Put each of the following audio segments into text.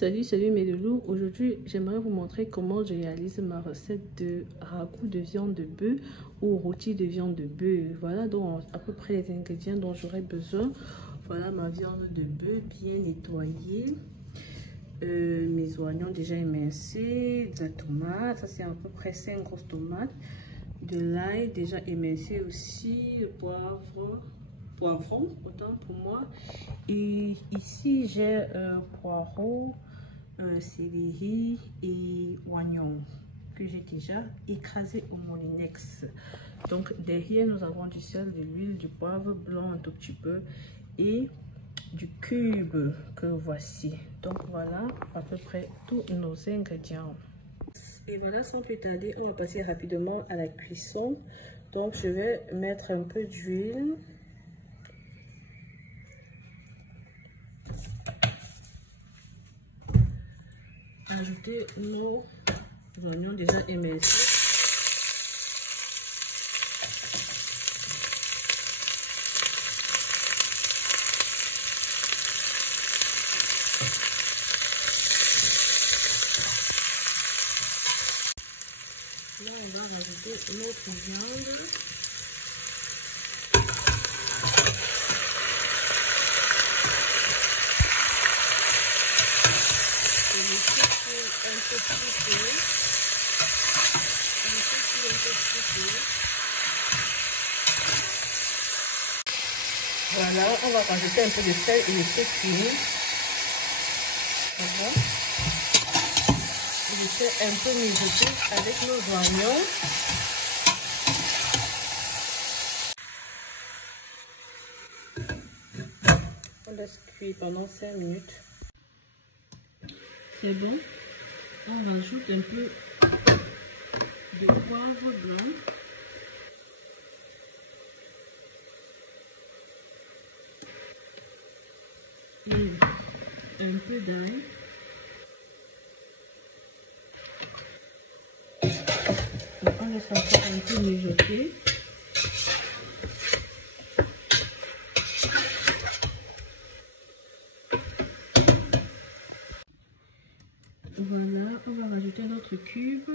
Salut mes loulous, aujourd'hui j'aimerais vous montrer comment je réalise ma recette de ragoût de viande de bœuf ou rôti de viande de bœuf. Voilà donc à peu près les ingrédients dont j'aurai besoin. Voilà ma viande de bœuf bien nettoyée, mes oignons déjà émincés, de la tomate, ça c'est à peu près 5 grosses tomates, de l'ail déjà émincé aussi, le poivron autant pour moi, et ici j'ai poireau, céleri et oignon que j'ai déjà écrasé au moulinex. Donc derrière nous avons du sel, de l'huile, du poivre blanc un tout petit peu et du cube que voici. Donc voilà à peu près tous nos ingrédients. Et voilà, sans plus tarder, on va passer rapidement à la cuisson. Donc je vais mettre un peu d'huile. Ajouter nos oignons déjà émincés. Là, on va rajouter notre viande. Voilà, on va rajouter un peu de sel et de cumin. Voilà. Je fais un peu mijoter avec nos oignons. On laisse cuire pendant 5 minutes. C'est bon. On rajoute un peu de poivre blanc. Et un peu d'ail. On laisse encore un peu mijoter. Voilà, on va rajouter notre cube.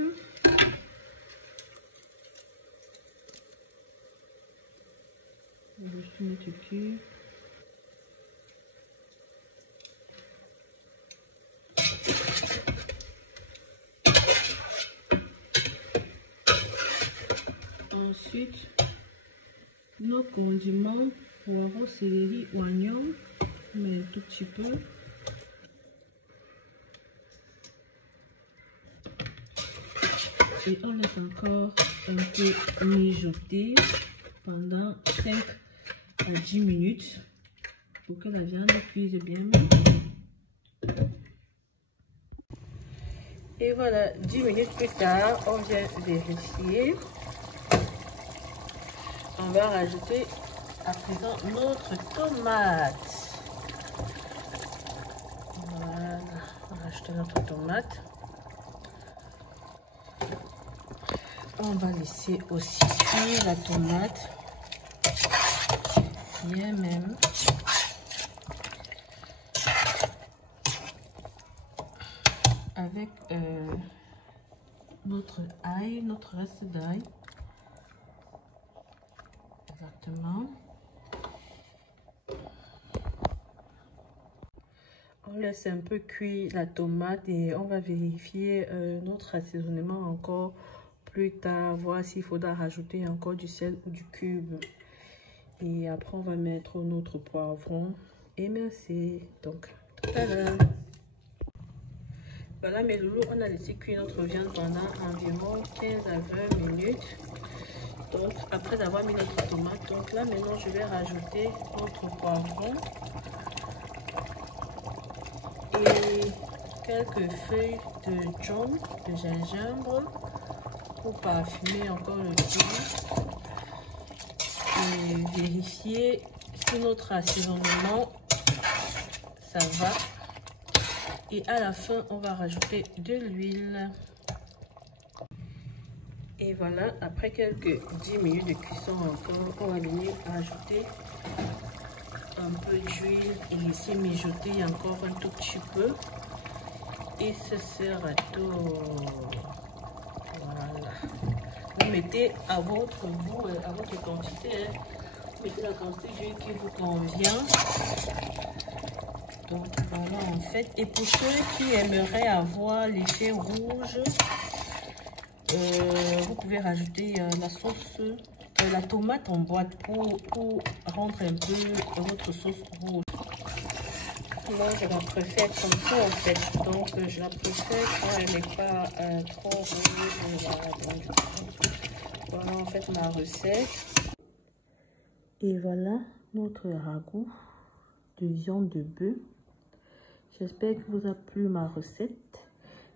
On va rajouter notre cube. Ensuite, nos condiments, poireaux, céleri, oignons, mais un tout petit peu. Et on laisse encore un peu mijoter pendant 5 à 10 minutes pour que la viande cuise bien. Et voilà, 10 minutes plus tard, on vient vérifier. On va rajouter à présent notre tomate. Voilà, on va rajouter notre tomate. On va laisser aussi cuire la tomate. Bien même. Avec notre ail, notre reste d'ail. Exactement. On laisse un peu cuire la tomate et on va vérifier notre assaisonnement encore plus tard, voir s'il faudra rajouter encore du sel ou du cube. Et après on va mettre notre poivron émincé. Donc tout à l'heure. Voilà mes loulous, on a laissé cuire notre viande pendant environ 15 à 20 minutes. Donc après avoir mis notre tomate, donc là maintenant je vais rajouter notre poivron et quelques feuilles de jaune, de gingembre pour parfumer encore le tout et vérifier si notre assaisonnement ça va. Et à la fin on va rajouter de l'huile. Et voilà, après quelques 10 minutes de cuisson encore, on va venir ajouter un peu d'huile et laisser mijoter encore un tout petit peu. Et ce sera tout. Voilà. Vous mettez à votre goût, à votre quantité. Hein. Vous mettez la quantité d'huile qui vous convient. Donc voilà en fait. Et pour ceux qui aimeraient avoir l'effet rouge, vous pouvez rajouter la sauce, la tomate en boîte pour rendre un peu votre sauce rouge. Moi je la préfère comme ça en fait. Donc je la préfère quand elle n'est pas trop rouge. Voilà, donc, voilà en fait ma recette. Et voilà notre ragoût de viande de bœuf. J'espère que vous a plu ma recette.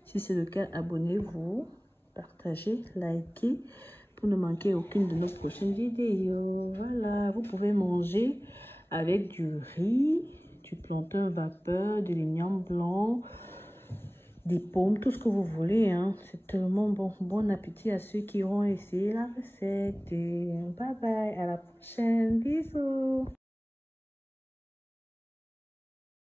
Si c'est le cas, abonnez-vous, partagez, likez pour ne manquer aucune de nos prochaines vidéos. Voilà, vous pouvez manger avec du riz, du plantain vapeur, de l'igname blanc, des pommes, tout ce que vous voulez. Hein. C'est tellement bon. Bon appétit à ceux qui auront essayé la recette. Et bye bye, à la prochaine. Bisous.